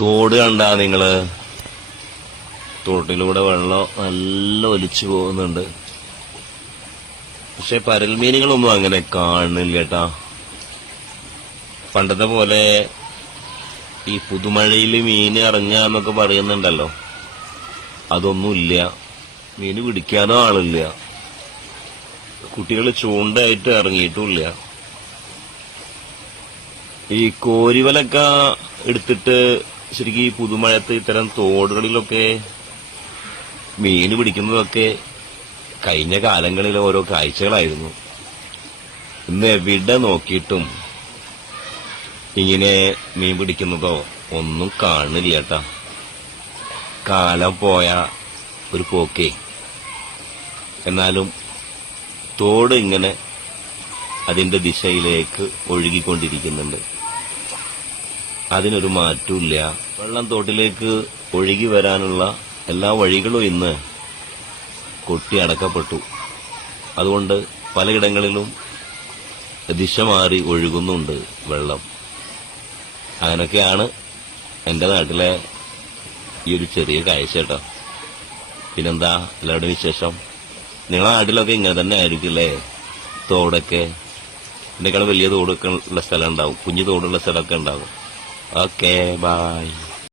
തോട് കണ്ടാ നിങ്ങൾ? തോട്ടിലൂടെ വെള്ളം നല്ല ഒലിച്ചു പോകുന്നുണ്ട്. പക്ഷെ പരൽമീനുകളൊന്നും അങ്ങനെ കാണുന്നില്ല കേട്ടാ പണ്ടത്തെ പോലെ ഈ പുതുമഴയിൽ മീൻ ഇറങ്ങാന്നൊക്കെ പറയുന്നുണ്ടല്ലോ. അതൊന്നുമില്ല. മീന് പിടിക്കാനോ ആളില്ല. കുട്ടികൾ ചൂണ്ടായിട്ട് ഇറങ്ങിയിട്ടുമില്ല. ഈ കോരിവലൊക്കെ എടുത്തിട്ട് ശരിക്കും ഈ പുതുമഴത്ത് ഇത്തരം തോടുകളിലൊക്കെ മീൻ പിടിക്കുന്നതൊക്കെ കഴിഞ്ഞ കാലങ്ങളിലെ ഓരോ കാഴ്ചകളായിരുന്നു. ഇന്ന് എവിടെ നോക്കിയിട്ടും ഇങ്ങനെ മീൻ പിടിക്കുന്നതോ ഒന്നും കാണുന്നില്ല കേട്ടാ. കാലം പോയ ഒരു പോക്കേ. എന്നാലും തോട് ഇങ്ങനെ അതിന്റെ ദിശയിലേക്ക് ഒഴുകിക്കൊണ്ടിരിക്കുന്നുണ്ട്. അതിനൊരു മാറ്റമില്ല വെള്ളം തോട്ടിലേക്ക് ഒഴുകി വരാനുള്ള എല്ലാ വഴികളും ഇന്ന് കൊട്ടി അടക്കപ്പെട്ടു. അതുകൊണ്ട് പലയിടങ്ങളിലും ദിശ മാറി ഒഴുകുന്നുണ്ട് വെള്ളം. അങ്ങനൊക്കെയാണ് എന്റെ നാട്ടിലെ ഈ ഒരു ചെറിയ കാഴ്ച കേട്ടോ. പിന്നെന്താ? എല്ലാവരുടെ വിശേഷം? നിങ്ങളെ നാട്ടിലൊക്കെ ഇങ്ങനെ തന്നെ ആയിരിക്കില്ലേ തോടൊക്കെ. ഇതിനേക്കാൾ വലിയ തോടൊക്കെ ഉള്ള സ്ഥലം ഉണ്ടാവും? കുഞ്ഞു തോടുള്ള സ്ഥലമൊക്കെ ഉണ്ടാവും? Okay, bye.